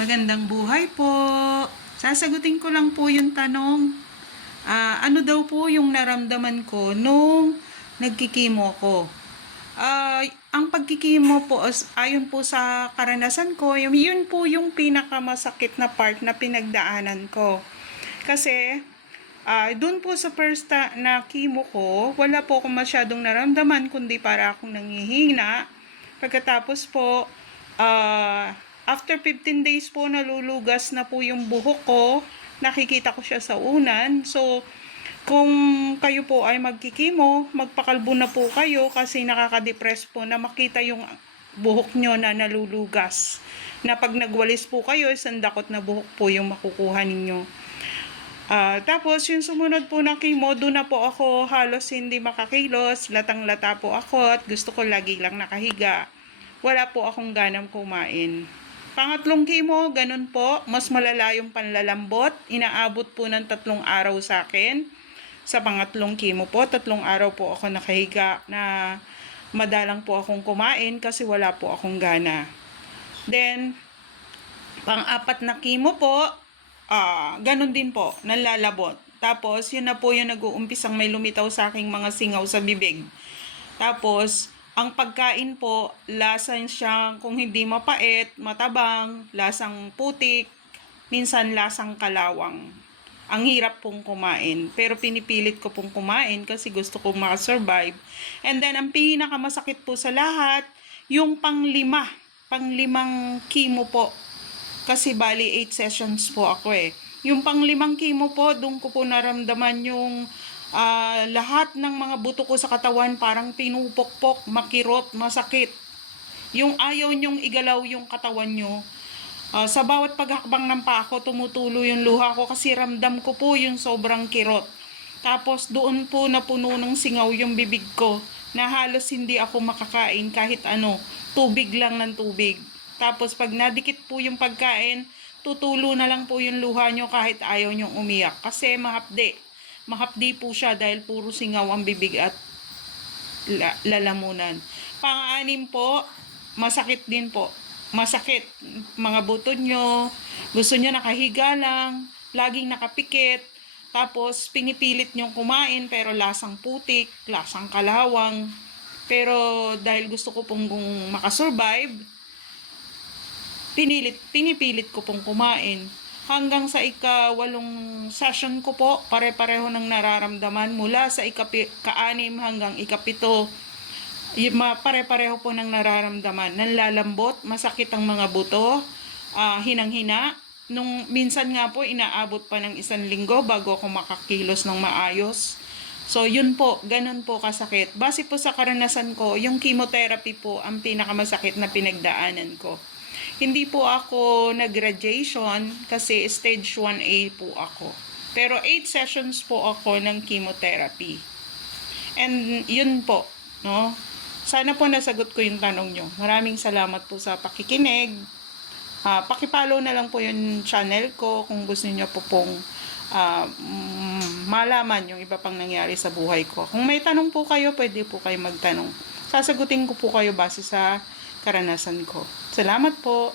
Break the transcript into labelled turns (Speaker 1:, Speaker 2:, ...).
Speaker 1: Magandang buhay po. Sasagutin ko lang po yung tanong. Ah, ano daw po yung naramdaman ko nung nagkikimo ko? Ah, ang pagkikimo po, ayon po sa karanasan ko, yung, yun po yung pinakamasakit na part na pinagdaanan ko. Kasi, ah doon po sa first na chemo ko, wala po akong masyadong naramdaman, kundi para akong nangihina. Pagkatapos po, ah after 15 days po, nalulugas na po yung buhok ko. Nakikita ko siya sa unan. So, kung kayo po ay magkikimo, magpakalbo na po kayo kasi nakaka-depress po na makita yung buhok nyo na nalulugas. Na pag nagwalis po kayo, isang dakot na buhok po yung makukuha ninyo. Ah, tapos yung sumunod po na chemo, doon na po ako halos hindi makakilos, latang-lata po ako at gusto ko lagi lang nakahiga. Wala po akong ganang kumain. Pangatlong chemo, ganun po, mas malala yung panlalambot. Inaabot po ng tatlong araw sa akin. Sa pangatlong chemo po, tatlong araw po ako nakahiga na madalang po akong kumain kasi wala po akong gana. Then, pang-apat na chemo po, ah ganun din po, nalalabot. Tapos, yun na po yung nag-uumpisang may lumitaw sa aking mga singaw sa bibig. Tapos, ang pagkain po, lasa siya kung hindi mapait, matabang, lasang putik, minsan lasang kalawang. Ang hirap pong kumain. Pero pinipilit ko pong kumain kasi gusto kong makasurvive. And then, ang pinakamasakit po sa lahat, yung panglima, panglimang chemo po. Kasi bali 8 sessions po ako eh. Yung panglimang chemo po, doon ko po naramdaman yung ah, lahat ng mga buto ko sa katawan parang pinupokpok, makirot, masakit. Yung ayaw nyong igalaw yung katawan nyo. Ah, sa bawat paghakbang ng paa ko, tumutulo yung luha ko kasi ramdam ko po yung sobrang kirot. Tapos doon po napuno ng singaw yung bibig ko na halos hindi ako makakain kahit ano, tubig lang ng tubig. Tapos pag nadikit po yung pagkain, tutulo na lang po yung luha nyo kahit ayaw nyong umiyak. Kasi mahapde. Mahapdi po siya dahil puro singaw ang bibig at la- lalamunan. Pang-anim po, masakit din po. Masakit. Mga buto nyo, gusto nyo nakahiga lang, laging nakapikit, tapos pinipilit nyong kumain pero lasang putik, lasang kalawang. Pero dahil gusto ko pong makasurvive, pinilit, pinipilit ko pong kumain. Hanggang sa ika-walong session ko po, pare-pareho ng nararamdaman mula sa ika-anim hanggang ikapito. Pare-pareho po ng nararamdaman. Nanlalambot, masakit ang mga buto, ah, hinang-hina. Nung minsan nga po, inaabot pa ng isang linggo bago ako makakilos ng maayos. So, yun po, ganun po kasakit. Base po sa karanasan ko, yung chemotherapy po ang pinakamasakit na pinagdaanan ko. Hindi po ako nag-radiation kasi stage 1A po ako. Pero 8 sessions po ako ng chemotherapy. And yun po, no? Sana po nasagot ko yung tanong nyo. Maraming salamat po sa pakikinig. Ah, pakipollow na lang po yung channel ko kung gusto niyo po pong mm, malaman yung iba pang nangyari sa buhay ko. Kung may tanong po kayo, pwede po kayo magtanong. Sasagutin ko po kayo base sa karanasan ko. Salamat po.